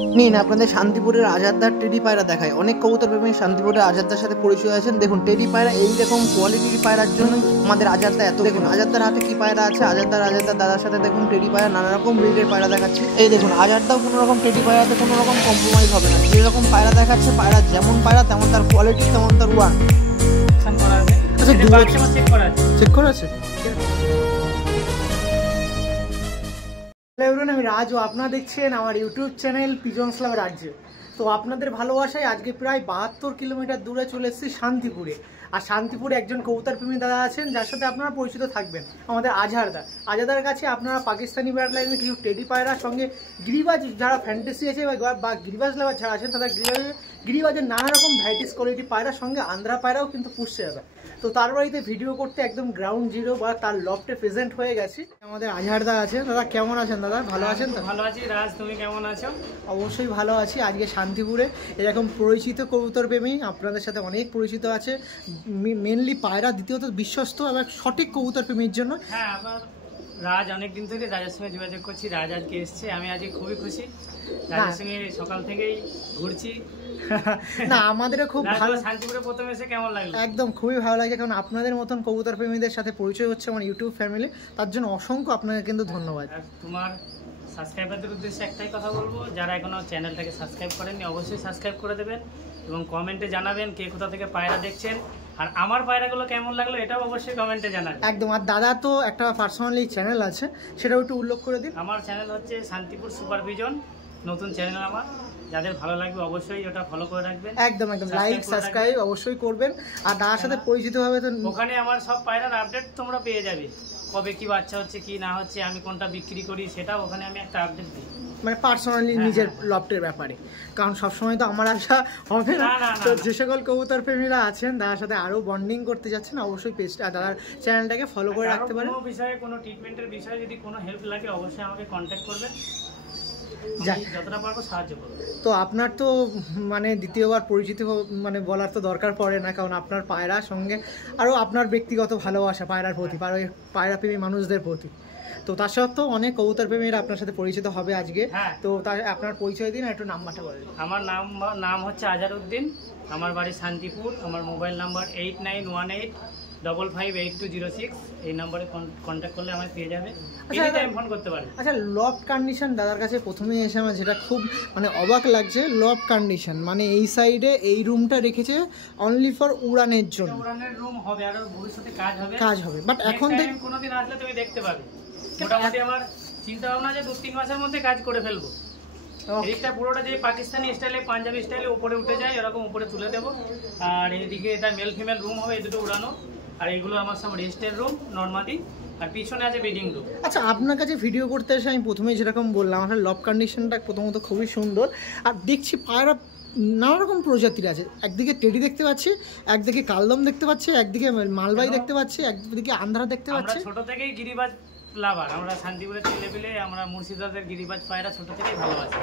নিন আপনাদের শান্তিপুরের আজাদদার টেডি পায়রা দেখায়। অনেক কবুতর প্রেমী শান্তিপুরের আজাদদার সাথে পরিচয় আছেন। দেখুন টেডি পায়রা এইরকম কোয়ালিটির পায়রার জন্য আমাদের আজাদদা এত। দেখুন আজাদদার হাতে কি পায়রা আছে। আজাদদার দাদার সাথে দেখুন টেডি পায়রা নানা রকম ব্রিডের পায়রা দেখাচ্ছে। এই দেখুন আজাদদাও কোনো রকম টেডি পায়রাতে কোনো রকম কম্প্রোমাইজ হবে না। যেরকম পায়রা দেখাচ্ছে, পায়রা যেমন পায়রা তেমন তার কোয়ালিটি, তেমন তার ওয়ান। চেক করা আছে। হ্যালো, আমি রাজ ও আপনারা দেখছেন আমার ইউটিউব চ্যানেল পিজনস লাভ রাজ্য। তো আপনাদের ভালোবাসায় আজকে প্রায় 72 কিলোমিটার দূরে চলে এসেছি শান্তিপুরে। আর শান্তিপুরে একজন কবুতর প্রেমী দাদা আছেন যার সাথে আপনারা পরিচিত থাকবেন, আমাদের আজহারদা। আজহারদার কাছে আপনারা পাকিস্তানি ব্যাট লাইনের কিছু টেডি পায়রার সঙ্গে গিরিবাজ যারা ফ্যান্টাসি আছে বা গিরিবাজ লাভার যারা আছেন তাদের গিরিবাজের নানা রকম ভ্যারাইটিস কোয়ালিটি পায়রার সঙ্গে আন্ধ্রা পায়রাও কিন্তু পুষছে যাবে। তো তার বাড়িতে ভিডিও করতে একদম গ্রাউন্ড জিরো বা তার লফটে প্রেজেন্ট হয়ে গেছি। আমাদের আজহারদা আছে। দাদা কেমন আছেন? দাদা ভালো আছেন তো? ভালো আছি রাজ, তুমি কেমন আছো? অবশ্যই ভালো আছি। আজকে শান্তিপুরে এরকম পরিচিত কবুতর প্রেমী আপনাদের সাথে অনেক পরিচিত আছে, মেনলি পায়রা, দ্বিতীয়ত বিশ্বস্ত এবং সঠিক কবুতর প্রেমীর জন্য। হ্যাঁ, আবার রাজ অনেকদিন থেকে রাজের সঙ্গে যোগাযোগ করছি। রাজ আজকে এসছে, আমি আজকে খুবই খুশি। রাজের সঙ্গে সকাল থেকেই ঘুরছি। না আমাদেরও খুব ভালো। শান্তিপুরে প্রথমে এসে কেমন লাগলো? একদম খুবই ভালো লাগে, কারণ আপনাদের মতন কবুতর প্রেমীদের সাথে পরিচয় হচ্ছে আমার ইউটিউব ফ্যামিলি। তার জন্য অসংখ্য আপনাকে কিন্তু ধন্যবাদ। তোমার সাবস্ক্রাইবারদের উদ্দেশ্যে একটাই কথা বলবো, যারা এখনো চ্যানেলটাকে সাবস্ক্রাইব করেননি অবশ্যই সাবস্ক্রাইব করে দেবেন এবং কমেন্টে জানাবেন কে কোথা থেকে পায়রা দেখছেন, আর আমার পায়রাগুলো কেমন লাগলো এটাও অবশ্যই কমেন্টে জানাবেন। একদম। আর দাদা তো একটা পার্সোনালি চ্যানেল আছে, সেটাও একটু উল্লেখ করে দিন। আমার চ্যানেল হচ্ছে শান্তিপুর সুপারভিশন, নতুন চ্যানেল আমার। যাদের ভালো লাগবে অবশ্যই ওটা ফলো করে রাখবেন। একদম একদম, লাইক সাবস্ক্রাইব অবশ্যই করবেন। আর দাদার সাথে পরিচিত হবে তো ওখানে আমার সব পায়রার আপডেট তোমরা পেয়ে যাবে, কবে কি বাচ্চা হচ্ছে কি না হচ্ছে, আমি কোনটা বিক্রি করি সেটা ওখানে আমি একটা আপডেট দিই, মানে পার্সোনালি নিজের লফটের ব্যাপারে। কারণ সবসময় তো আমার আশা হবে না। তো যে সকল কবুতর প্রেমীরা আছেন দাদার সাথে আরো বন্ডিং করতে যাচ্ছেন অবশ্যই পেজটা দাদার চ্যানেলটাকে ফলো করে রাখতে পারেন। কোনো বিষয়ে কোনো ট্রিটমেন্টের বিষয়ে যদি কোনো হেল্প লাগে অবশ্যই আমাকে কন্ট্যাক্ট করবেন, যতটা পারবো সাহায্য করবো। তো আপনার তো মানে দ্বিতীয়বার পরিচিত মানে বলার তো দরকার পড়ে না, কারণ আপনার পায়রার সঙ্গে আরও আপনার ব্যক্তিগত ভালোবাসা পায়রার প্রতি, পায়রা প্রেমী মানুষদের প্রতি। তো তার সত্ত্বেও অনেক কবুতর প্রেমীরা আপনার সাথে পরিচিত হবে আজকে। তো তার আপনার পরিচয় দিন, একটু নাম্বারটা বলেন। আমার নাম হচ্ছে আজহারউদ্দিন, আমার বাড়ি শান্তিপুর, আমার মোবাইল নাম্বার 8918558206। এই নাম্বারে কন্ট্যাক্ট করলে আমায় পেয়ে যাবে, এনি ফোন করতে পারে। আচ্ছা, লফট কন্ডিশন দাদার কাছে প্রথমেই এসে আমার যেটা খুব মানে অবাক লাগছে, লফট কন্ডিশন মানে এই সাইডে এই রুমটা রেখেছে অনলি ফর উড়ানের জন্য। উড়ানের রুম হবে আর ভবিষ্যতে কাজ হবে, বাট এখন কোনোদিন আসলে তুমি দেখতে পাবে। মোটামুটি আমার চিন্তা ভাবনা যে 2-3 মাসের মধ্যে কাজ করে ফেলবো। এইটা পুরোটা যে পাকিস্তানি স্টাইলে পাঞ্জাবি স্টাইলে উপরে উঠে যায় এরকম উপরে তুলে দেবো। আর এইদিকে এটা মেল ফিমেল রুম হবে, এই দুটো উড়ানো। আর এগুলো আমার সব রেস্টের রুম নর্মালি, আর পিছনে আছে বেডিং রুম। আচ্ছা, আপনার কাছে ভিডিও করতে এসে আমি প্রথমেই যেরকম বললাম আমার লফট কন্ডিশনটা প্রথমত খুবই সুন্দর। আর দেখছি পায়রা নানা রকম প্রজাতির আছে। একদিকে টেডি দেখতে পাচ্ছি, একদিকে কালদম দেখতে পাচ্ছি, একদিকে মালবাই দেখতে পাচ্ছি, একদিকে আন্ধ্রা দেখতে পাচ্ছি। ছোট থেকেই গিরিবাজ লাভার আমরা, শান্তিপুরের ছেলেপিলে আমরা মুর্শিদাবাদের গিরিবাজ পায়রা ছোট থেকেই ভালোবাসি।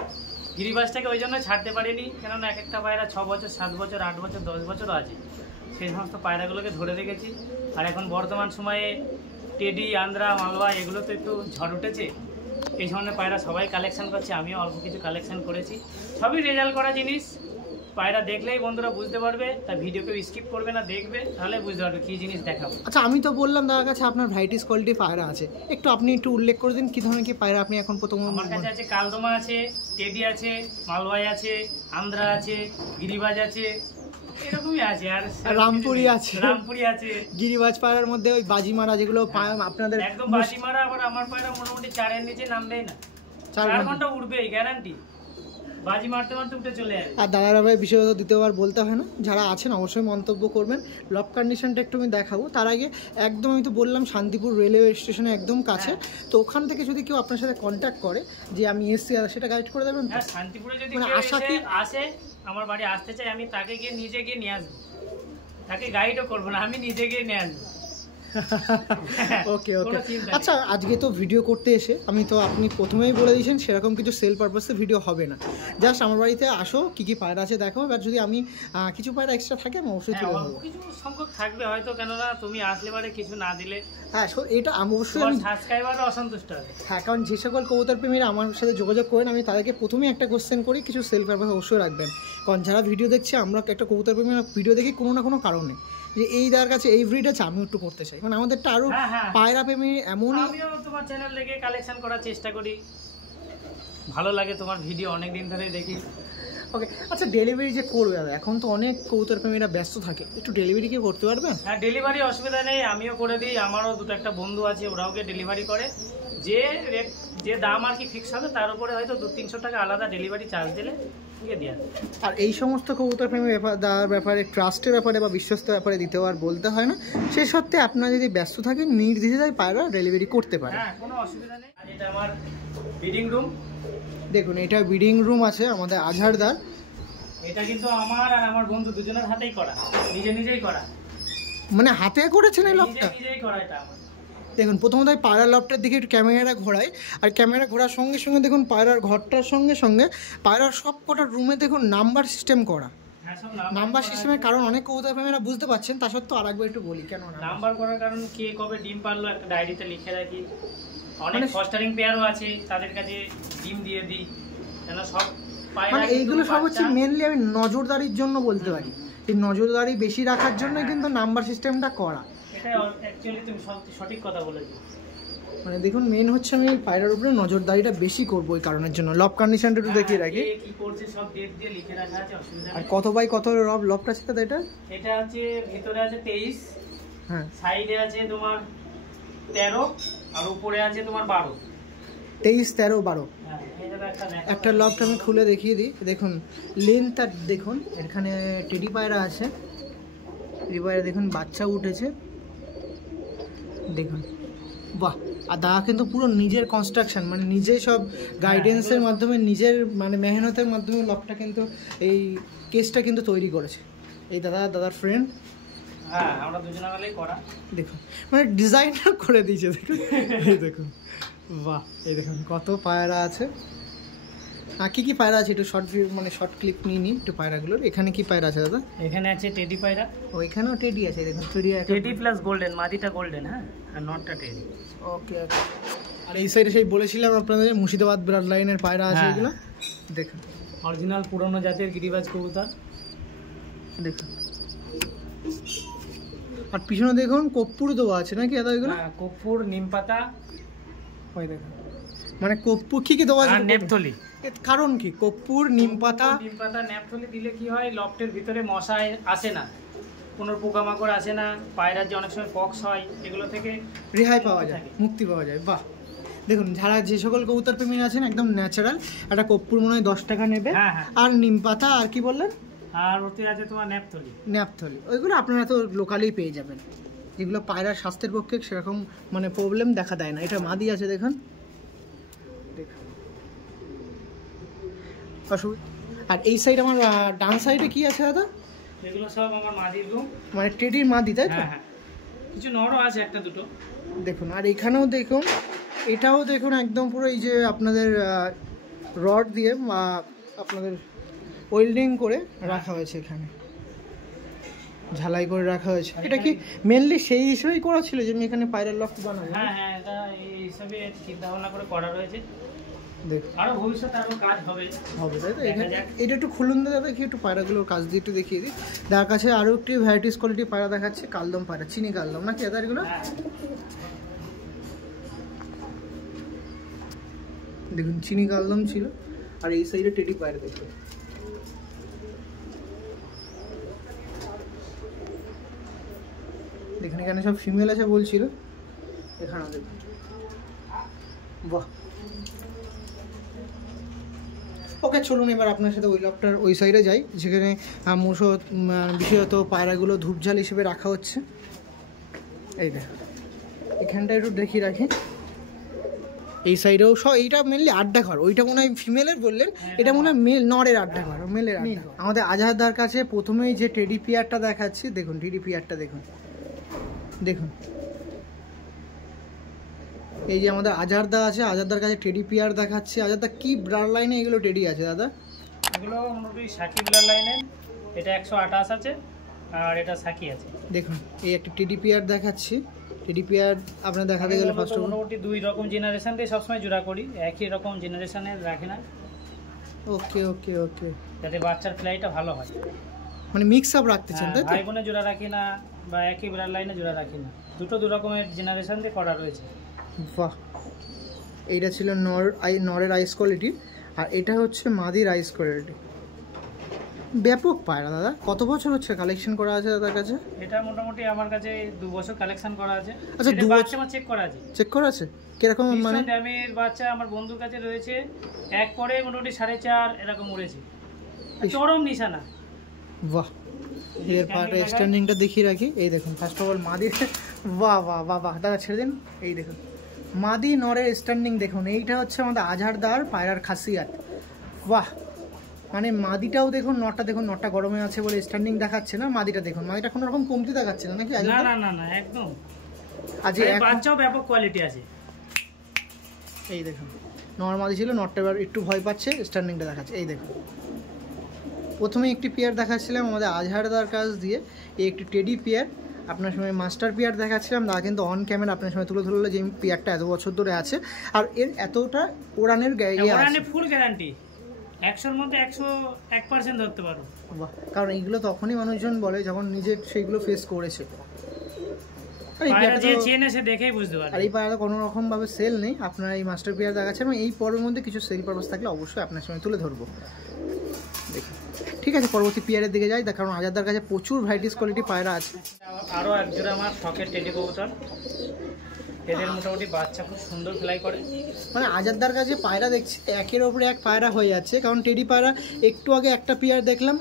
গিরিবাজটাকে ওই জন্য ছাড়তে পারিনি, কেননা এক একটা পায়রা 6 বছর 7 বছর 8 বছর 10 বছরও আছে, সেই সমস্ত পায়রাগুলোকে ধরে রেখেছি। আর এখন বর্তমান সময়ে টেডি, আন্ধ্রা, মালবা এগুলো তো একটু ঝড় উঠেছে, এই ধরনের পায়রা সবাই কালেকশন করছে, আমিও অল্প কিছু কালেকশন করেছি। সবই রেজাল্ট করা জিনিস, পায়রা দেখলেই বন্ধুরা বুঝতে পারবে। তা ভিডিওকে স্কিপ করবে না, দেখবে তাহলে বুঝতে পারবে কি জিনিস দেখাবো। আচ্ছা, আমি তো বললাম দাদার কাছে আপনার ভ্যারাইটিস কোয়ালিটি পায়রা আছে, একটু আপনি একটু উল্লেখ করে দিন কি ধরনের কি পায়রা আপনি এখন প্রথম। আমার কাছে আছে কালদমা আছে, টেডি আছে, মালবাই আছে, আন্ধ্রা আছে, গিরিবাজ আছে, এরকমই আছে। আর রামপুরি আছে। গিরিবাজ পায়রার মধ্যে ওই বাজিমারা যেগুলো আপনাদের একদম বাজিমারা, আবার আমার পায়রা মোটামুটি 4-এর নিচে নামবেই না, 4 ঘন্টা উঠবেই গ্যারান্টি, বাজি মারতে মারতে উঠে চলে যায়। আর দাদার ভাই বিশেষত দ্বিতীয়বার বলতে হয় না, যারা আছেন অবশ্যই মন্তব্য করবেন। লফট কন্ডিশনটা একটু আমি দেখাবো, তার আগে একদম আমি তো বললাম শান্তিপুর রেলওয়ে স্টেশনে একদম কাছে। তো ওখান থেকে যদি কেউ আপনার সাথে কন্ট্যাক্ট করে যে আমি এসছি, সেটা গাইড করে দেবেন। হ্যাঁ, শান্তিপুরে যদি আসে আমার বাড়ি আসতে চাই, আমি তাকে গিয়ে নিজে গিয়ে নিয়ে আসবো, তাকে গাইডও করবো না, আমি নিজে গিয়ে নিয়ে আসবো। ওকে ওকে। আচ্ছা, আজকে তো ভিডিও করতে এসে আপনি প্রথমেই বলে দিয়েছেন সেরকম কিছু সেল পারপাসে ভিডিও হবে না, জাস্ট আমার বাড়িতে আসো, কি কি পায়রা আছে দেখো, আর যদি আমি কিছু পায়রা এক্সট্রা থাকে আমি অবশ্যই চলে যাবো। কিছু সংখ্যক থাকবে হয়তো, কেননা তুমি আসলে পারে কিছু না দিলে হ্যাঁ এটা অবশ্যই সাবস্ক্রাইবাররা অসন্তুষ্ট হবে। হ্যাঁ, কারণ যে সকল কবুতর প্রেমীরা আমার সাথে যোগাযোগ করেন আমি তাদেরকে প্রথমেই একটা কোশ্চেন করি, কিছু সেল পারপাস অবশ্যই রাখবেন। কারণ যারা ভিডিও দেখছে, আমরা একটা কবুতর প্রেমীরা ভিডিও দেখি কোনো না কোনো কারণে, যে এই দার কাছে এই ব্রিড আছে আমি একটু করতে চাই, মানে আমাদেরটা আরো পায়রা প্রেমী এমনই। আমিও তোমার চ্যানেল থেকে কালেকশন করার চেষ্টা করি, ভালো লাগে তোমার ভিডিও, অনেক দিন ধরেই দেখি। ওকে। আচ্ছা, ডেলিভারি যে করবে দাদা, এখন তো অনেক কবুতর প্রেমীরা ব্যস্ত থাকে, একটু ডেলিভারি কি করতে পারবেন? হ্যাঁ, ডেলিভারি অসুবিধা নেই, আমিও করে দিই। আমারও দুটো একটা বন্ধু আছে, ওরাও ডেলিভারি করে। যে দাম আর কি ফিক্স হবে তার উপরে হয়তো 200-300 টাকা আলাদা ডেলিভারি চার্জ দিলে দিয়ে দেওয়া। আর এই সমস্ত কবুতর প্রেমী ব্যাপারে, ট্রাস্টের ব্যাপারে বা বিশ্বস্ত ব্যাপারে দিতেও আর বলতে হয় না। সেই সত্ত্বে আপনারা যদি ব্যস্ত থাকেন, নির্দ্বিধায় পায়রা ডেলিভারি করতে পারে। হ্যাঁ, কোনো অসুবিধা নেই। আর এটা আমার ব্রিডিং রুম। দেখুন, এটা ব্রিডিং রুম আছে আমাদের আজহারদার। এটা কিন্তু আমার আর আমার বন্ধু দুজনের হাতেই করা, নিজেই করা। মানে হাতে করেছেন এই লকটা? নিজেই করা এটা আমার। দেখুন, প্রথমত পায়রার লফটের দিকে একটু ক্যামেরা ঘোরাই, আর ক্যামেরা ঘোরার সঙ্গে সঙ্গে দেখুন পায়রার ঘরটার সঙ্গে সঙ্গে পায়রার সব কটা রুমে দেখুন নাম্বার সিস্টেম করা। নাম্বার সিস্টেমের কারণ অনেক কবুতর প্রেমীরা বুঝতে পারছেন, তা সত্ত্বেও আরেকবার একটু বলি কেন নাম্বার করার কারণ, কে কবে ডিম পারলো একটা ডায়েরিতে লিখে রাখি। অনেক ফস্টারিং পেয়ারও আছে, তাদের কাছে ডিম দিয়ে দিই, কেন সব পায়রা। মানে এইগুলো সব হচ্ছে মেনলি আমি নজরদারির জন্য বলতে পারি, এই নজরদারি বেশি রাখার জন্য কিন্তু নাম্বার সিস্টেমটা করা। এটা অ্যাকচুয়ালি তুমি সঠিক কথা বলেছো। মানে দেখুন, মেন হচ্ছে আমি পায়রার উপরে নজরদারিটা বেশি করবো, এই কারণের জন্য লব কন্ডিশনটা একটু দেখিয়ে রাখি। কি করছে সব ডেট দিয়ে লিখে রাখা আছে, অসুবিধা নেই। আর কত বাই কত লবটা আছে দাদা এটা? এটা হচ্ছে ভিতরে আছে 23, হ্যাঁ, সাইডে আছে তোমার 13, আর উপরে আছে তোমার 12। 23, 13, 12। হ্যাঁ, এই জায়গা একটা লবটা আমি খুলে দেখিয়ে দিই। দেখুন লেন্থটা দেখুন, এখানে টেডি পায়রা আছে, টেডি পায়রা দেখুন বাচ্চা উঠেছে, দেখুন বাহ। আর দাদা কিন্তু পুরো নিজের কনস্ট্রাকশন, মানে নিজেই সব গাইডেন্সের মাধ্যমে, নিজের মানে মেহনতের মাধ্যমে লবটা কিন্তু এই কেসটা কিন্তু তৈরি করেছে। এই দাদার ফ্রেন্ড। হ্যাঁ, আমরা দুজনে মিলেই করা। দেখুন মানে ডিজাইনটা করে দিয়েছে, দেখুন এই দেখুন, বাহ। এই দেখুন কত পায়রা আছে, আর কি কি পায়রা আছে একটু শর্ট ক্লিপ নিয়ে নিই একটু পায়রাগুলোর। এখানে কি পায়রা আছে দাদা? এখানে আছে টেডি পায়রা। ওইখানেও টেডি আছে, দেখুন টেডি প্লাস গোল্ডেন, মাদিটা গোল্ডেন, হ্যাঁ, আর নটটা টেডি। ওকে ওকে। আর এই সাইডে সেই বলেছিলাম আপনাদের মুর্শিদাবাদ ব্লাড লাইনের পায়রা আছে, এগুলো দেখুন অরিজিনাল পুরনো জাতের গিরিবাজ কবুতর, দেখুন। আর পিছনে দেখুন কর্পূর দেওয়া আছে নাকি দাদা এগুলো? হ্যাঁ, কর্পূর, নিমপাতা, ওই দেখুন মানে কর্পূর কি কি দেওয়া আছে? আর নেপথলি। কারণ কি কর্পূর, নিমপাতা, নেপথলি দিলে কি হয়, লফটের ভিতরে মশা আসে না, কোনো পোকামাকড় আসে না, পায়রার যে অনেক সময় পক্স হয় এগুলো থেকে রেহাই পাওয়া যায়, মুক্তি পাওয়া যায়। বাহ, দেখুন যারা যে সকল কবুতর প্রেমী আছেন একদম ন্যাচারাল। একটা কর্পূর মনে হয় 10 টাকা নেবে, আর নিমপাতা, আর কি বললেন? আর ওতে আছে তোমার নেপথলি। ওইগুলো আপনারা তো লোকালেই পেয়ে যাবেন, যেগুলো পায়রার স্বাস্থ্যের পক্ষে সেরকম মানে প্রবলেম দেখা দেয় না। এটা মাদি আছে দেখুন, আর এই সাইড আমার ডান সাইডে কি আছে দাদা? এগুলো সব আমার মাদির রুম, মানে টেডির মাদি, তাই তো? হ্যাঁ, কিছু নরও আছে একটা দুটো দেখুন। আর এখানেও দেখুন, এটাও দেখুন একদম পুরো এই যে আপনাদের রড দিয়ে আপনাদের ওয়েল্ডিং করে রাখা হয়েছে, এখানে ঝালাই করে রাখা হয়েছে। এটা কি মেনলি সেই হিসেবেই করা ছিল যে আমি এখানে পায়রার লফট বানাবো? হ্যাঁ, এটা এই হিসাবে চিন্তা ভাবনা করে করা রয়েছে। দেখুন আরো ভবিষ্যতে আরো কাজ হবে, তাই তো? এটা একটু খুলুন দাদা, কি একটু পায়রাগুলোর কাজ দিয়ে একটু দেখিয়ে দিই। তার কাছে আরও একটি ভ্যারাইটিস কোয়ালিটি পায়রা দেখাচ্ছে, কালদম পায়রা, চিনি কালদম নাকি দাদা এগুলো? দেখুন চিনি কালদম ছিল। আর এই সাইডে টেডি পায়রা দেখুন, দেখুন এখানে সব ফিমেল আছে বলছিল, এখানে দেখুন বাহ। ওকে, চলুন এবার আপনার সাথে ওই লকটার ওই সাইডে যাই, যেখানে বিশেষত পায়রাগুলো ধূপঝাল হিসেবে রাখা হচ্ছে। এই দেখুন এখানটা একটু দেখিয়ে রাখি, এই সাইডেও সব। এইটা মেনলি আড্ডা ঘর, ওইটা মনে হয় ফিমেলের বললেন, এটা মনে হয় নরের আড্ডা ঘর, মেলের আড্ডা। আমাদের আজহারদার কাছে প্রথমেই যে টেডি পিয়ারটা দেখাচ্ছি, দেখুন টেডি পিয়ারটা দেখুন, দেখুন এই যে আমাদের আজারদা আছে, আজারদার কাছে টেডি পিয়ার দেখাচ্ছি। আজারদা কি ব্লাড লাইনে এগুলো টেডি আছে দাদা? এগুলো মোটামুটি সাকি ব্লাড লাইনের, এটা 128 আছে আর এটা সাকি আছে। দেখুন এই একটা টেডি পিয়ার দেখাচ্ছি। টেডি পিয়ার আপনার দেখাতে গেলে ফার্স্ট মোটামুটি 2 রকম জেনারেশন দিয়ে সবসময় জোড়া করি, একই রকম জেনারেশনের রাখি না। ওকে ওকে ওকে, যাতে বাচ্চার ফ্লাইটা ভালো হয়, মানে মিক্স আপ রাখতেছেন তাই তো? ভাই বোনে জোড়া রাখি না বা একই ব্লাড লাইনে জোড়া রাখি না, দুটো দু রকমের জেনারেশন দিয়ে করা রয়েছে। বাহ, এইটা ছিল নরের আইস কোয়ালিটি, আর এটা হচ্ছে মাদির আইস কোয়ালিটি। ব্যাপক পায়রা দাদা। কত বছর হচ্ছে কালেকশন করা আছে দাদার কাছে? এটা মোটামুটি আমার কাছে 2 বছর কালেকশন করা আছে। আচ্ছা, 2 বছর বাচ্চা চেক করা আছে? চেক করা আছে কিরকম? মানে ড্যামের বাচ্চা আমার বন্ধুর কাছে রয়েছে, এক পরে মোটামুটি 4.5 এরকম উড়েছে, চরম নিশানা। বাহ, এর পাটা স্ট্যান্ডিংটা দেখিয়ে রাখি। এই দেখুন ফার্স্ট অফ অল মাদির, বাহ বাহ বাহ বাহ, দাদা ছেড়ে দিন। এই দেখুন মাদি নরের স্ট্যান্ডিং দেখুন, এইটা হচ্ছে আমাদের আজহারদার পায়রার খাসিয়াত। বাহ, মানে মাদিটাও দেখুন, নটটা দেখুন, নটটা গরমে আছে বলে স্ট্যান্ডিং দেখাচ্ছে না। মাদিটা দেখুন, মাদিটা কোনো রকম কমতি দেখাচ্ছে না নাকি? না না না না, একদম। আজ বাচ্চাও ব্যাপক কোয়ালিটি আছে। এই দেখুন নর মাদি ছিল, নটটা এবার একটু ভয় পাচ্ছে, স্ট্যান্ডিংটা দেখাচ্ছে। এই দেখুন প্রথমে একটি পেয়ার দেখাচ্ছিলাম আমাদের আজহারদার কাছ দিয়ে, এই একটি টেডি পেয়ার। আপনার সময় মাস্টার পেয়ার দেখাচ্ছিলাম, তারা কিন্তু অন ক্যামেরা আপনার সময় তুলে ধরলো যে পেয়ারটা এত বছর ধরে আছে আর এর এতটা ওড়ানের ফুল গ্যারান্টি, 100-র মধ্যে 101% ধরতে পারো। কারণ এইগুলো তখনই মানুষজন বলে যখন নিজে সেইগুলো ফেস করেছে। আর এই পায়রাটা কোনো রকম ভাবে সেল নেই, আপনারা এই মাস্টার পেয়ার দেখাচ্ছেন। এই পরের মধ্যে কিছু সেল পারপাস থাকলে অবশ্যই আপনার সময় তুলে ধরবো। দেখুন ঠিক আছে, পরবর্তী পেয়ারের দিকে যাই, কারণ আজারদার কাছে প্রচুর ভ্যারাইটিস কোয়ালিটি পায়রা আছে। আরও একজোড়া আমার শখের টেডি কবুতর, এদের মোটামুটি বাচ্চা খুব সুন্দর ফ্লাই করে। মানে আজারদার কাছে পায়রা দেখছি একের ওপরে এক পায়রা হয়ে যাচ্ছে, কারণ টেডি পায়রা একটু আগে একটা পেয়ার দেখলাম,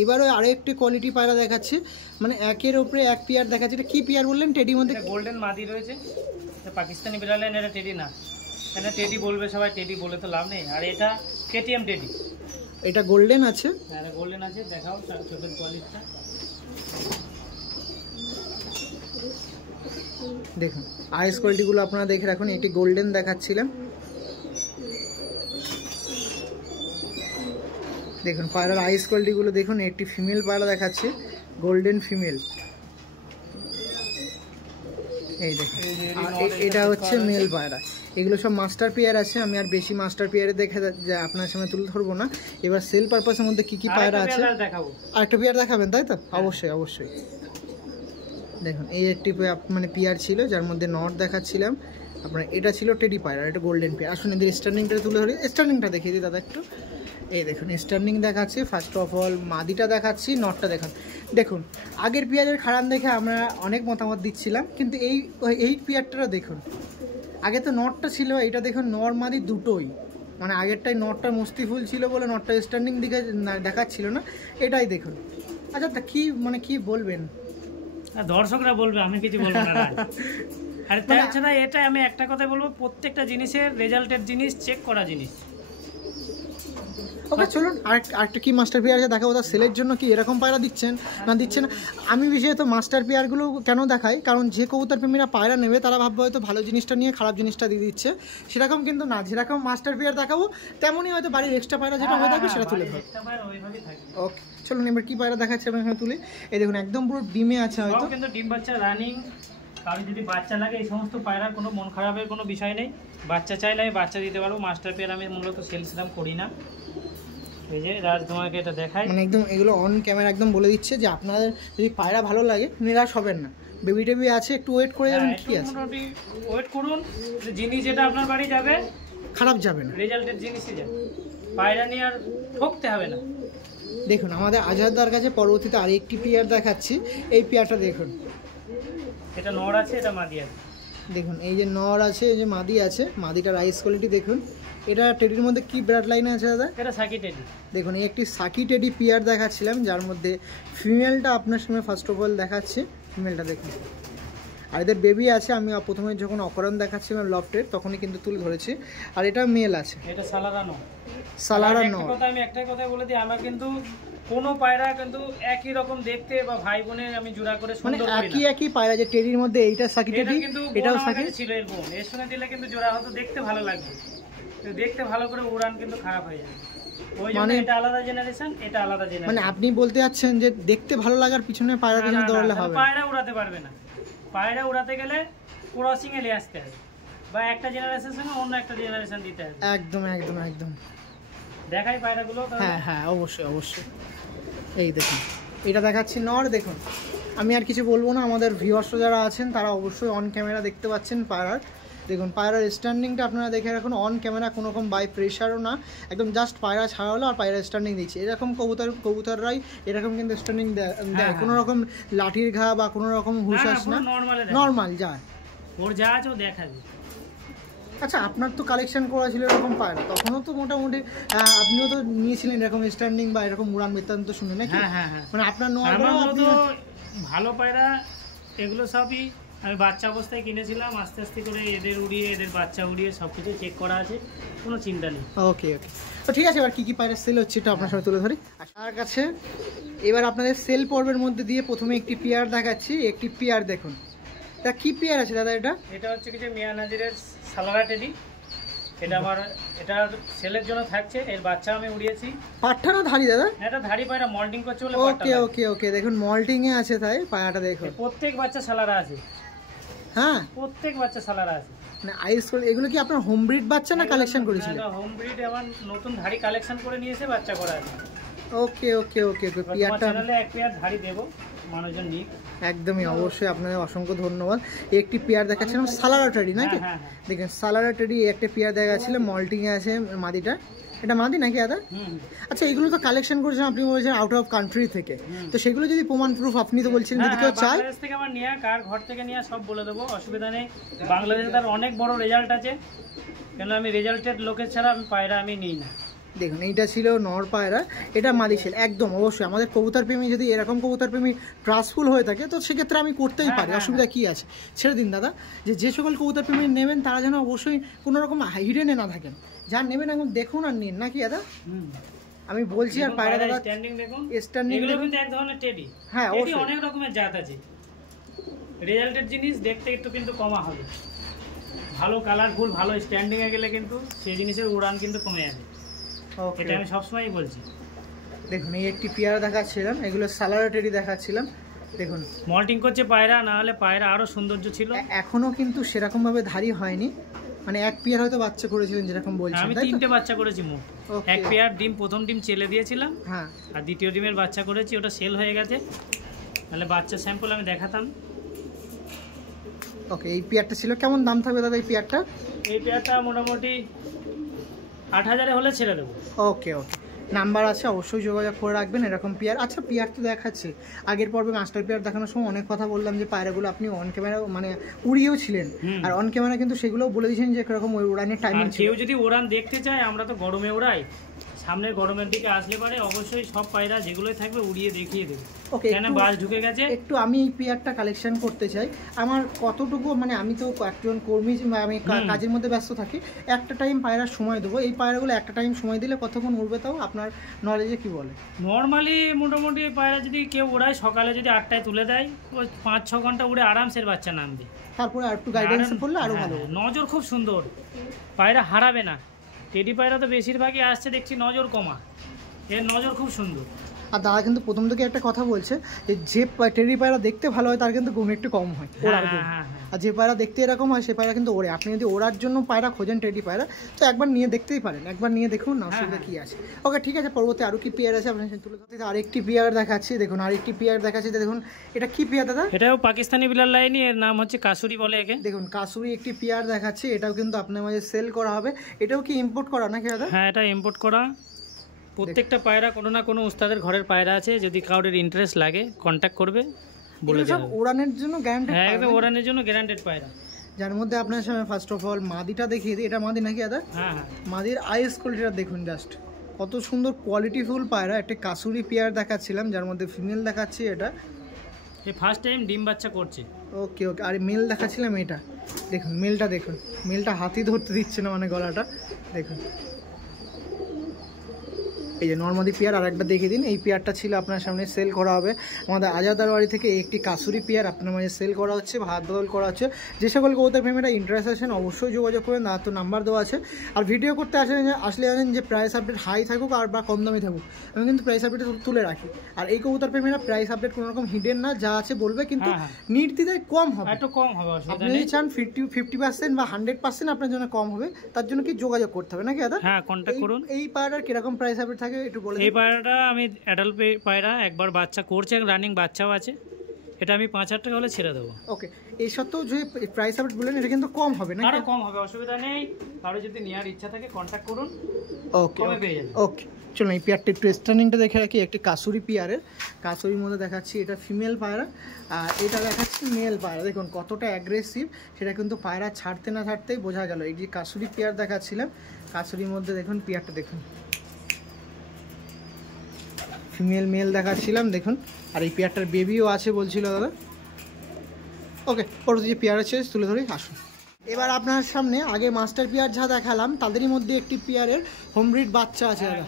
এবারও আরও একটি কোয়ালিটি পায়রা দেখাচ্ছে, মানে একের ওপরে এক পেয়ার দেখাচ্ছে। এটা কি পেয়ার বললেন? টেডির মধ্যে গোল্ডেন মাদি রয়েছে, পাকিস্তানি বিড়ালেন, এটা টেডি না। এটা টেডি বলবে সবাই, টেডি বলে তো লাভ নেই। আর এটা কেটিএম টেডি, এটা গোল্ডেন আছে। হ্যাঁ গোল্ডেন আছে, দেখাও চোখের কোয়ালিটিটা। দেখুন আইস কোয়ালিটিগুলো আপনারা দেখে রাখুন। একটি গোল্ডেন দেখাচ্ছিলাম, দেখুন পায়রার আইস কোয়ালিটিগুলো দেখুন। একটি ফিমেল পায়রা দেখাচ্ছে, গোল্ডেন ফিমেল। এই দেখুন, এটা হচ্ছে মেল পায়রা। এগুলো সব মাস্টার পেয়ার আছে, আমি আর বেশি মাস্টার পেয়ারে দেখে আপনার সামনে তুলে ধরবো না। এবার সেল পারপাসের মধ্যে কি কি পায়রা আছে আরেকটা পেয়ার দেখাবেন তাই তো? অবশ্যই অবশ্যই। দেখুন এই একটি মানে পেয়ার ছিল যার মধ্যে নট দেখাচ্ছিলাম আপনার, এটা ছিল টেডি পায়রা, এটা গোল্ডেন পেয়ার। আসুন এদের স্ট্যান্ডিংটা তুলে ধরি, স্ট্যান্ডিংটা দেখিয়ে দিই দাদা একটু। এই দেখুন স্ট্যান্ডিং দেখাচ্ছি। ফার্স্ট অফ অল মাদিটা দেখাচ্ছি, নটটা দেখান। দেখুন আগের পেয়ারের খারাপ দেখে আমরা অনেক মতামত দিচ্ছিলাম, কিন্তু এই পেয়ারটাও দেখুন, আগে তো নটটা ছিল, এটা দেখুন নর মাদি দুটোই, মানে আগেরটাই নটটা মস্তিফুল ছিল বলে নটটা স্ট্যান্ডিং দিকে দেখাচ্ছিল না, এটাই দেখুন। আচ্ছা তা কি মানে কি বলবেন? দর্শকরা বলবে, আমি কিছু বলবো না। আর তাছাড়া এটা আমি একটা কথা বলবো, প্রত্যেকটা জিনিসের রেজাল্টের জিনিস চেক করা জিনিস। ওকে চলুন আরেকটা কি মাস্টার পেয়ার আছে দেখাবো। তার সেলের জন্য কি এরকম পায়রা দিচ্ছেন না দিচ্ছেন না? আমি বিশেষত মাস্টার পেয়ারগুলো কেন দেখাই, কারণ যে কবুতর প্রেমীরা পায়রা নেবে তারা ভাববে হয়তো ভালো জিনিসটা নিয়ে খারাপ জিনিসটা দিয়ে দিচ্ছে, সেরকম কিন্তু না। যেরকম মাস্টার পেয়ার দেখাবো তেমনই হয়তো বাড়ির এক্সট্রা পায়রা যেটা হয়ে থাকবে সেটা তুলে ধরো। ওকে চলুন এবার কি পায়রা দেখাচ্ছে আমি এখানে তুলে। এই দেখুন একদম পুরো ডিমে আছে, হয়তো কিন্তু ডিম বাচ্চা রানিং। কারণ যদি বাচ্চা লাগে, এই সমস্ত পায়রার কোনো মন খারাপের কোনো বিষয় নেই, বাচ্চা চাইলে আমি বাচ্চা দিতে পারবো। মাস্টার পেয়ার আমি মূলত সেলস দাম করি না। এই যে রাজ তোমাকে এটা দেখাই, মানে একদম এগুলো অন ক্যামেরা একদম বলে দিচ্ছে যে আপনাদের যদি পায়রা ভালো লাগে নিরাশ হবেন না। বেবি টেবি আছে, একটু ওয়েট করে যাবেন। কি আছে মোটামুটি ওয়েট করুন, জিনিস যেটা আপনার বাড়ি যাবে খারাপ যাবে না, রেজাল্টের জিনিসই যাবে, পায়রা নিয়ে আর ঠকতে হবে না। দেখুন আমাদের আজহারদার কাছে পরবর্তীতে আরেকটি পেয়ার দেখাচ্ছি। এই পেয়ারটা দেখুন, এটা নর আছে, এটা মাদি আছে। দেখুন এই যে নর আছে, এই যে মাদি আছে, মাদিটার আইস কোয়ালিটি দেখুন। এটা টেডির মধ্যে কি ব্লাড লাইন আছে দাদা? এটা সাকি টেডি। দেখুন এই একটি সাকি টেডি পেয়ার দেখাচ্ছিলাম, যার মধ্যে ফিমেলটা আপনার সামনে ফার্স্ট অফ অল দেখাচ্ছি। ফিমেলটা দেখুন, আর এদের বেবি আছে, আমি প্রথমে যখন অকারণ দেখাচ্ছিলাম লফটের তখনই কিন্তু তুলে ধরেছি। আর এটা মেল আছে, এটা সালারানো। সালারানো। আমি একটাই কথা বলে দিই, আমার কিন্তু কোনো পায়রা কিন্তু একই রকম দেখতে বা ভাই বোনের আমি জোড়া করে মানে সুন্দর করি না। একই পায়রা, যে টেডির মধ্যে এইটা সাকি টেডি, এটাও সাকি ছিল এর বোন, এর সঙ্গে দিলে কিন্তু জোড়া হতো, দেখতে ভালো লাগবে, দেখতে ভালো করে উড়ান কিন্তু খারাপ হয়ে যাবে। ওই জন্য এটা আলাদা জেনারেশন, এটা আলাদা জেনারেশন। মানে আপনি বলতে যাচ্ছেন যে দেখতে ভালো লাগার পিছনে পায়রা পিছনে দৌড়ালে হবে, পায়রা উড়াতে পারবে না। পায়রা উড়াতে গেলে ক্রসিং এ নিয়ে আসতে হবে, বা একটা জেনারেশনের সঙ্গে অন্য একটা জেনারেশন দিতে হবে। একদম একদম একদম। দেখাই পায়রাগুলো। হ্যাঁ হ্যাঁ, অবশ্যই অবশ্যই। এই দেখুন, এটা দেখাচ্ছি নর। দেখুন, আমি আর কিছু বলবো না, আমাদের ভিউয়ার্স যারা আছেন তারা অবশ্যই অন ক্যামেরা দেখতে পাচ্ছেন পায়রার। দেখুন পায়রার স্ট্যান্ডিংটা আপনারা দেখে রাখুন, অন ক্যামেরা কোনো রকম বাই প্রেশারও না, একদম জাস্ট পায়রা ছাড়া হলো আর পায়রা স্ট্যান্ডিং দিচ্ছে। এরকম কবুতররাই এরকম কিন্তু স্ট্যান্ডিং দেয়, কোনো রকম লাঠির ঘা বা কোনো রকম হুঁশাস না, নর্মাল যায়, ওর যা আছে ও দেখাবে। আচ্ছা, আপনার তো কালেকশন করা ছিল এরকম পায়রা, তখনও তো মোটামুটি আপনিও তো নিয়েছিলেন এরকম স্ট্যান্ডিং বা এরকম উড়ান বৃত্তান্ত শুনে নাকি? হ্যাঁ, মানে আপনার ভালো পায়রা এগুলো সবই আমি বাচ্চা অবস্থায় কিনেছিলাম, আস্তে আস্তে করে এদের উড়িয়ে এদের বাচ্চা উড়িয়ে সবকিছু চেক করা আছে, কোনো চিন্তা নেই। ওকে ওকে, তো ঠিক আছে, এবার কী কী পায়রা সেল হচ্ছে এটা আপনার সাথে তুলে ধরি। আর তার কাছে এবার আপনাদের সেল পর্বের মধ্যে দিয়ে প্রথমে একটি পেয়ার দেখাচ্ছি। একটি পেয়ার দেখুন, তা কি পেয়ার আছে দাদা? এটা হচ্ছে কি যে মিয়া নাজিরের সালারা টেডি। এটা আমার এটা সেলের জন্য থাকছে, এর বাচ্চা আমি উড়িয়েছি। পাঠা না ধাড়ি দাদা? এটা ধাড়ি পায়রা, মল্টিং করছে বলে ওকে ওকে ওকে, দেখুন মল্টিং এ আছে, তাই পায়রাটা দেখুন প্রত্যেক বাচ্চা সালারা আছে। হ্যাঁ, প্রত্যেক বাচ্চা সালারা আছে। মানে আইস এগুলো কি আপনার হোম ব্রিড বাচ্চা না কালেকশন করেছিলেন? এটা হোম ব্রিড, আমার নতুন ধাড়ি কালেকশন করে নিয়েছে, বাচ্চা করা আছে। ওকে ওকে ওকে ওকে, পেয়ারটা চ্যানেলে এক পেয়ার ধাড়ি দেব মানুষজন নিক। একদমই, অবশ্যই আপনাদের অসংখ্য ধন্যবাদ। একটি পেয়ার দেখাচ্ছিলাম সালারা টেডি নাকি? দেখেন সালারা টেডি একটা পেয়ার দেখাচ্ছিলাম, মল্টিং এ আছে মাদিটা। এটা মাদি নাকি দাদা? আচ্ছা, এগুলো তো কালেকশন করেছেন আপনি বলছেন আউট অফ কান্ট্রি থেকে, তো সেগুলো যদি প্রমাণ প্রুফ আপনি তো বলছেন যদি কেউ চায় বাংলাদেশ থেকে আমার নিয়ে, কার ঘর থেকে নিয়ে সব বলে দেবো, অসুবিধা নেই। বাংলাদেশে তার অনেক বড় রেজাল্ট আছে, কেন আমি রেজাল্টেড লোকের ছাড়া আমি পায়রা আমি নিই না। দেখুন, এইটা ছিল নর পায়রা, এটা মাদি ছিল একদম। অবশ্যই আমাদের কবুতর প্রেমী যদি এরকম কবুতর প্রেমী ট্রাস্টফুল হয়ে থাকে তো সেক্ষেত্রে আমি করতেই পারি, অসুবিধা কি আছে। ছেড়ে দিন দাদা, যে সকল কবুতর প্রেমী নেবেন তারা যেন অবশ্যই কোনো রকম হিডেনে না থাকেন, যা নেবেন এখন দেখুন আর নিন নাকি দাদা? আমি বলছি। আর পায়রা দাদা স্ট্যান্ডিং দেখুন, স্ট্যান্ডিং এগুলো কিন্তু এক ধরনের টেডি। হ্যাঁ, অবশ্যই অনেক রকমের জাত আছে, রেজাল্টেড জিনিস দেখতে একটু কিন্তু কমা হবে। ভালো কালারফুল ভালো স্ট্যান্ডিং এ গেলে কিন্তু সেই জিনিসের উড়ান কিন্তু কমে যাবে, এটা আমি সবসময়ই বলছি। দেখুন, এই একটি পেয়ারা দেখাচ্ছিলাম, এগুলো সালারা টেডি দেখাচ্ছিলাম। দেখুন মল্টিং করছে পায়রা, না হলে পায়রা আরো সৌন্দর্য ছিল। এখনো কিন্তু সেরকম ভাবে ধারী হয়নি, মানে এক পেয়ার হয়তো বাচ্চা করেছিলেন যেরকম বলছেন। আমি 3টে বাচ্চা করেছি মোট, এক পেয়ার ডিম, প্রথম ডিম চেলে দিয়েছিলাম, হ্যাঁ, আর দ্বিতীয় ডিমের বাচ্চা করেছি, ওটা সেল হয়ে গেছে, তাহলে বাচ্চা স্যাম্পল আমি দেখাতাম। ওকে, এই পেয়ারটা ছিল, কেমন দাম থাকবে দাদা এই পেয়ারটা? এই পেয়ারটা মোটামুটি 8,000 হলে ছেড়ে দেবো। ওকে ওকে, নাম্বার আছে, অবশ্যই যোগাযোগ করে রাখবেন এরকম পেয়ার। আচ্ছা, পেয়ার তো দেখাচ্ছে, আগের পর্বে মাস্টার পেয়ার দেখানোর সময় অনেক কথা বললাম যে পায়রাগুলো আপনি অন ক্যামেরা মানে উড়িয়েও ছিলেন, আর অন ক্যামেরা কিন্তু সেগুলোও বলে দিয়েছেন যে এরকম উড়ানের টাইমিং। কেউ যদি উড়ান দেখতে চায়, আমরা তো গরমে উড়াই, সামনের গরমের দিকে আসলে পারে অবশ্যই সব পায়রা যেগুলোই থাকবে উড়িয়ে দেখিয়ে দেবে। ওকে, কেন বাস ঢুকে গেছে। একটু আমি এই পেয়ারটা কালেকশন করতে চাই, আমার কতটুকু মানে আমি তো একজন কর্মী, আমি কাজের মধ্যে ব্যস্ত থাকি, একটা টাইম পায়রার সময় দেবো, এই পায়রাগুলো একটা টাইম সময় দিলে কতক্ষণ উড়বে তাও আপনার নলেজে কি বলে? নর্মালি মোটামুটি পায়রা যদি কেউ উড়ায়, সকালে যদি 8টায় তুলে দেয়, ওই 5-6 ঘন্টা উড়ে আরামসে বাচ্চা নামবে। তারপরে আর একটু গাইডেন্স করলে আরো ভালো। নজর খুব সুন্দর, পায়রা হারাবে না। টেডি পায়রা তো বেশিরভাগই আসছে দেখছি নজর কমা, এর নজর খুব সুন্দর। আর দাদা কিন্তু প্রথম থেকে একটা কথা বলছে যে টেডি পায়রা দেখতে ভালো হয় তার কিন্তু গুণ একটু কম হয়, ওড়ার গুণ। আর যে পায়রা দেখতে এরকম হয় সে পায়রা কিন্তু ওড়ে। আপনি যদি ওড়ার জন্য পায়রা খোঁজেন টেডি পায়রা, তো একবার নিয়ে দেখতেই পারেন, একবার নিয়ে দেখুন না, অসুবিধা কি আছে। ওকে, ঠিক আছে, পরবর্তী আরও কি পেয়ার আছে আপনার তুলে ধরতে। আরেকটি পেয়ার দেখাচ্ছি, দেখুন আরেকটি পেয়ার দেখাচ্ছি, দেখুন এটা কি পেয়ার দাদা? এটাও পাকিস্তানি বিলার লাইনই, এর নাম হচ্ছে কাসুরি বলে একে। দেখুন কাসুরি একটি পেয়ার দেখাচ্ছি, এটাও কিন্তু আপনার মাঝে সেল করা হবে। এটাও কি ইম্পোর্ট করা নাকি দাদা? হ্যাঁ, এটা ইম্পোর্ট করা। প্রত্যেকটা পায়রা কোনো না কোনো উস্তাদের ঘরের পায়রা আছে, যদি কাউরের ইন্টারেস্ট লাগে কন্ট্যাক্ট করবে, বলে দেব। ওড়ানের জন্য গ্যারান্টেড? হ্যাঁ, একদম ওড়ানের জন্য গ্যারান্টেড পায়রা। যার মধ্যে আপনার সামনে ফার্স্ট অফ অল মাদিটা দেখিয়ে দিই, এটা মাদি নাকি দাদা? হ্যাঁ, মাদির আইস কোয়ালিটিটা দেখুন, জাস্ট কত সুন্দর কোয়ালিটিফুল পায়রা। একটা কাসুরি পেয়ার দেখাচ্ছিলাম যার মধ্যে ফিমেল দেখাচ্ছি, এটা এই ফার্স্ট টাইম ডিম বাচ্চা করছে। ওকে ওকে। আর মেল দেখাচ্ছিলাম এটা, দেখুন মেলটা দেখুন, মেলটা হাতি ধরতে দিচ্ছে না মানে গলাটা দেখুন। এই যে নর্মাদি পেয়ার আর একটা দেখে দিন। এই পেয়ারটা ছিল আপনার সামনে সেল করা হবে আমাদের আজাদার বাড়ি থেকে। একটি কাসুরি পেয়ার আপনার মাঝে সেল করা হচ্ছে বা হাত বদল করা হচ্ছে। যে সকল কবুতর প্রেমীরা ইন্টারেস্ট আছেন অবশ্যই যোগাযোগ করবেন, তার তো নাম্বার দেওয়া আছে। আর ভিডিও করতে আসলে জানেন যে প্রাইস আপডেট হাই থাকুক আর বা কম দামি থাকুক, আমি কিন্তু প্রাইস আপডেট তুলে রাখি। আর এই কবুতর প্রেমীরা প্রাইস আপডেট কোনো রকম হিডেন না, যা আছে বলবে, কিন্তু নির্দ্বিধায় কম হবে, একটু কম হবে। আপনি যদি চান 50% বা 100% আপনার জন্য কম হবে, তার জন্য কি যোগাযোগ করতে হবে নাকি দাদা? হ্যাঁ, কন্ট্যাক্ট করুন। এই পায়রার কিরকম প্রাইস আপডেট থাকে একটু বলে। এই পায়রাটা আমি অ্যাডাল্ট পায়রা, একবার বাচ্চা করছে, রানিং বাচ্চাও আছে। এটা আমি 5,000 টাকা হলে ছেড়ে দেবো। ওকে। এই সত্ত্বেও যে প্রাইস আপডেট বললেন এটা কিন্তু কম হবে না? আরো কম হবে, অসুবিধা নেই। কারো যদি নেওয়ার ইচ্ছা থাকে কন্ট্যাক্ট করুন। ওকে ওকে। চলুন এই পেয়ারটা একটু স্টার্নিংটা দেখে রাখি। একটি কাসুরি পেয়ারের, কাসুরির মধ্যে দেখাচ্ছি এটা ফিমেল পায়রা, আর এটা দেখাচ্ছি মেল পায়রা। দেখুন কতটা অ্যাগ্রেসিভ, সেটা কিন্তু পায়রা ছাড়তে না ছাড়তেই বোঝা গেল। এই যে কাসুরি পেয়ার দেখাচ্ছিলাম, কাসুরির মধ্যে দেখুন পেয়ারটা দেখুন, ফিমেল মেল দেখাচ্ছিলাম দেখুন। আর এই পেয়ারটার বেবিও আছে বলছিল দাদা। ওকে, পরবর্তী যে পেয়ার আছে তুলে ধরে আসুন। এবার আপনার সামনে আগে মাস্টার পেয়ার যা দেখালাম তাদেরই মধ্যে একটি পেয়ারের হোমব্রিড বাচ্চা আছে দাদা।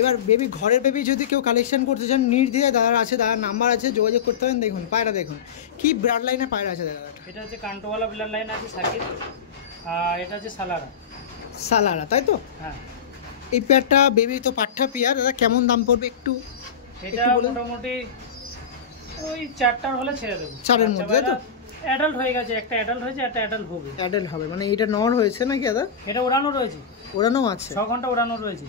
এবার বেবি, ঘরের বেবি যদি কেউ কালেকশন করতে চান নির্দ্বিধায় দাদার আছে, দাদার নাম্বার আছে, যোগাযোগ করতে পারেন। দেখুন পায়রা দেখুন কি ব্লাড লাইনের পায়রা আছে দাদা। এটা হচ্ছে কান্টোওয়ালা ব্লাড লাইন আছে সাকিব, আর এটা হচ্ছে সালারা। সালারা, তাই তো? হ্যাঁ। এই পেয়ারটা বেবি তো পাঠা পেয়ার দাদা, কেমন দাম পড়বে একটু? এটা মোটামুটি ওই 4টার হলে ছেড়ে দেবো। 4-এর মধ্যে তো? অ্যাডাল্ট হয়ে গেছে, একটা অ্যাডাল্ট হয়েছে, একটা অ্যাডাল্ট হবে। অ্যাডাল্ট হবে মানে এটা নর হয়েছে নাকি দাদা? এটা ওড়ানো রয়েছে। ওড়ানো আছে? 6 ঘন্টা ওড়ানো রয়েছে।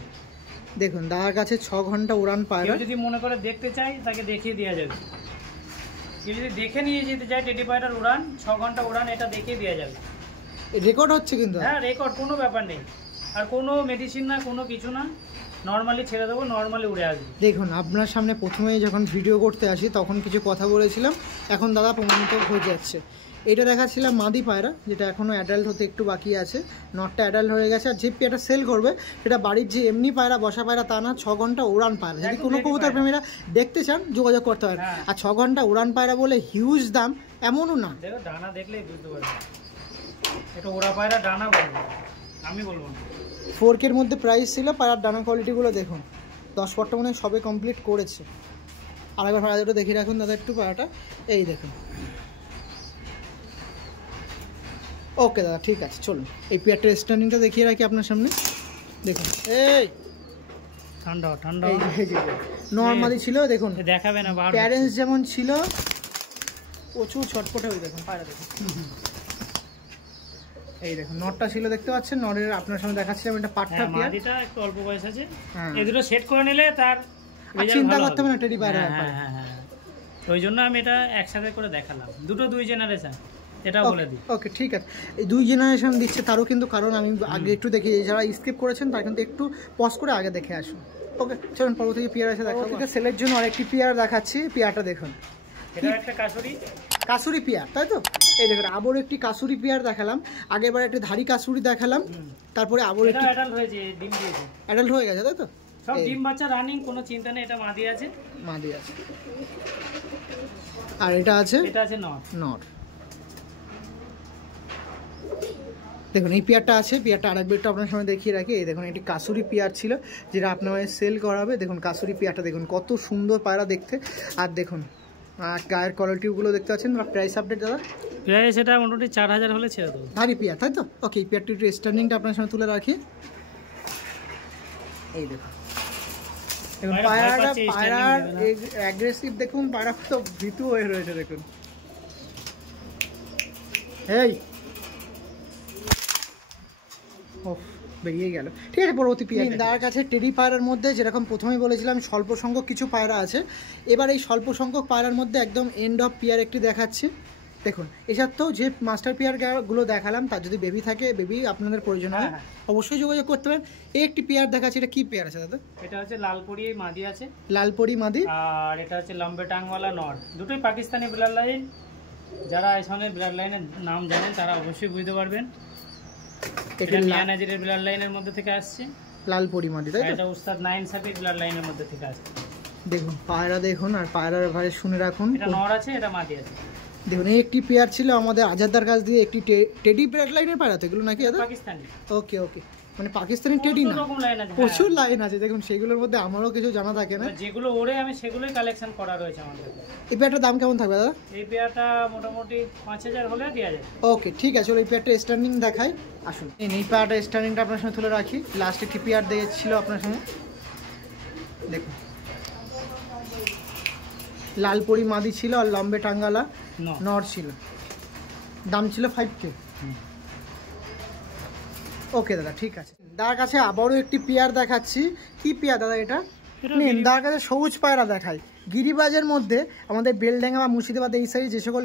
দেখুন দাদার কাছে 6 ঘন্টা উড়ান পায়রা। কেউ যদি মনে করে দেখতে চাই তাকে দেখিয়ে দেওয়া যাবে। কেউ যদি দেখে নিয়ে যেতে চায় টেডি পায়রার উড়ান, 6 ঘন্টা উড়ান, এটা দেখিয়ে দেওয়া যাবে। রেকর্ড হচ্ছে কিন্তু? হ্যাঁ রেকর্ড, কোনো ব্যাপার নেই। আর কোনো মেডিসিন না, কোনো কিছু না, নর্মালি ছেড়ে দেবো, নর্মালি উড়ে আসবে। দেখুন আপনার সামনে প্রথমেই যখন ভিডিও করতে আসি তখন কিছু কথা বলেছিলাম, এখন দাদা প্রমাণিত হয়ে যাচ্ছে। এটা দেখাচ্ছিলাম মাদি পায়রা, যেটা এখনও অ্যাডাল্ট হতে একটু বাকি আছে। নটটা অ্যাডাল্ট হয়ে গেছে। আর যে পেয়ারটা সেল করবে সেটা বাড়ির যে এমনি পায়রা, বসা পায়রা তা না, 6 ঘন্টা উড়ান পায়রা। যদি কোনো কবুতর প্রেমীরা দেখতে চান যোগাযোগ করতে পারেন। আর 6 ঘন্টা উড়ান পায়রা বলে হিউজ দাম এমনও না। দেখো ডানা দেখলেই বুঝতে পারবে, এটা ওরা পায়রা ডানা বলবো, আমি বলবো না। 4K-র মধ্যে প্রাইস ছিল। পায়রার ডানা কোয়ালিটিগুলো দেখুন, 10 পটটা মনে হয় সবে কমপ্লিট করেছে। আরেকবার পায়রা দুটো দেখিয়ে রাখুন দাদা একটু পায়রাটা, এই দেখুন। ওকে দাদা ঠিক আছে, চলুন এই পেয়ারটার স্ট্যান্ডিংটা দেখিয়ে রাখি আপনার সামনে। দেখুন এই ঠান্ডা ঠান্ডা নর্মালি ছিল, দেখুন দেখাবে না। প্যারেন্টস যেমন ছিল প্রচুর ছটপটে হয়ে, দেখুন পায়রা দেখুন। এই দেখুন নটটা ছিল, দেখতে পাচ্ছেন নরের আপনার সামনে দেখাচ্ছিলাম। এটা পাট্টা পেয়ার, মাদিটা একটু অল্প বয়স আছে। এই দুটো সেট করে নিলে তার চিন্তা করতে হবে না টেডি পায়রা। হ্যাঁ, ওই জন্য আমি এটা একসাথে করে দেখালাম, দুটো 2 জেনারেশন, এটা বলে দিই। ওকে ঠিক আছে। এই 2 জেনারেশন দিচ্ছে তারও কিন্তু কারণ আমি আগে একটু দেখি, যারা স্কিপ করেছেন তারা কিন্তু একটু পজ করে আগে দেখে আসুন। ওকে চলুন পরবর্তী পেয়ার আছে দেখাবো। থেকে সেলের জন্য আরেকটি পেয়ার দেখাচ্ছি। পেয়ারটা দেখুন, এটা একটা কাসুরি পেয়ার, তাই তো? এই দেখুন আবার একটি কাসুরি পেয়ার দেখালাম, আগেরবার একটা ধারি কাসুরি দেখালাম, তারপরে আবার একটি অ্যাডাল্ট হয়েছে, ডিম দিয়েছে, অ্যাডাল্ট হয়ে গেছে, তাই তো? সব ডিম বাচ্চা রানিং, কোনো চিন্তা নেই। এটা মাদি আছে, মাদি আছে। আর এটা আছে নট। দেখুন এই পেয়ারটা আছে। পেয়ারটা আরেকবার একটু আপনার সামনে দেখিয়ে রাখি। এই দেখুন এটি কাসুরি পেয়ার ছিল, যেটা আপনার সেল করাবে। দেখুন কাসুরি পেয়ারটা দেখুন কত সুন্দর পায়রা দেখতে। আর দেখুন গায়ের কোয়ালিটিগুলো দেখতে পাচ্ছেন। প্রাইস আপডেট দাদা? প্রাইস এটা মোটামুটি 4,000 হলে ছেড়ে দেবো। ধারি পেয়ার, তাই তো? ওকে এই পেয়ারটি একটু স্ট্যান্ডিংটা আপনার সামনে তুলে রাখি। এই দেখুন পায়রার অ্যাগ্রেসিভ দেখুন, পায়রা তো ভীতু হয়ে রয়েছে দেখুন। এই বেরিয়ে গেল। ঠিক আছে পরবর্তী পেয়ার। দাদার কাছে টেডি পায়রার মধ্যে যেরকম প্রথমেই বলেছিলাম স্বল্প সংখ্যক কিছু পায়রা আছে। এবার এই স্বল্প সংখ্যক পায়রার মধ্যে একদম এন্ড অফ পেয়ার একটি দেখাচ্ছি। দেখুন এসব যে মাস্টার পেয়ারগুলো দেখালাম তার যদি বেবি থাকে, বেবি আপনাদের প্রয়োজন হয় অবশ্যই যোগাযোগ করতে পারেন। এই একটি পেয়ার দেখাচ্ছি। এটা কি পেয়ার আছে দাদা? এটা হচ্ছে লালপরি মাদি আছে, লালপরি মাদি। আর এটা হচ্ছে লম্বে টাংওয়ালা নর, দুটোই পাকিস্তানি ব্লাড লাইন। যারা এখানে ব্লাড লাইনের নাম জানেন তারা অবশ্যই বুঝতে পারবেন। এটা মিয়ানাজিরের ব্লাড লাইনের মধ্যে থেকে আসছে, লালপরি মাদি, তাই তো? এটা উস্তাদ নাইন সাফির ব্লাড লাইনের মধ্যে থেকে আসছে। দেখুন পায়রা দেখুন, আর পায়রার ভাই শুনে রাখুন, এটা নর আছে, এটা মাদি আছে। দেখুন এই একটি পেয়ার ছিল আমাদের আজাদার কাছ দিয়ে, একটি টেডি ব্রেড লাইনের পায়রা তো এগুলো নাকি দাদা? পাকিস্তানি। ওকে ওকে, মানে পাকিস্তানি টেডি না, প্রচুর লাইন আছে। দেখুন সেগুলোর মধ্যে আমারও কিছু জানা থাকে না, যেগুলো ওড়ে আমি সেগুলোই কালেকশন করা রয়েছে আমাদের। এই পেয়ারটার দাম কেমন থাকবে দাদা? এই পেয়ারটা মোটামুটি 5000 হলে দেওয়া যায়। ওকে ঠিক আছে, ওই পেয়ারটা স্ট্যান্ডিং দেখাই, আসুন এই পেয়ারটা স্ট্যান্ডিংটা আপনার সঙ্গে তুলে রাখি। লাস্ট একটি পেয়ার দিয়েছিল আপনার সঙ্গে, দেখুন লালপরি মাদি ছিল আর লম্বে টাঙ্গালা নর ছিল, দাম ছিল 5K। ওকে দাদা ঠিক আছে। দাদার কাছে আবারও একটি পেয়ার দেখাচ্ছি। কি পেয়ার দাদা এটা? দাদার কাছে সবুজ পায়রা দেখায়। গিরিবাজের মধ্যে আমাদের বেলডাঙ্গা বা মুর্শিদাবাদ এই সাইড যে সকল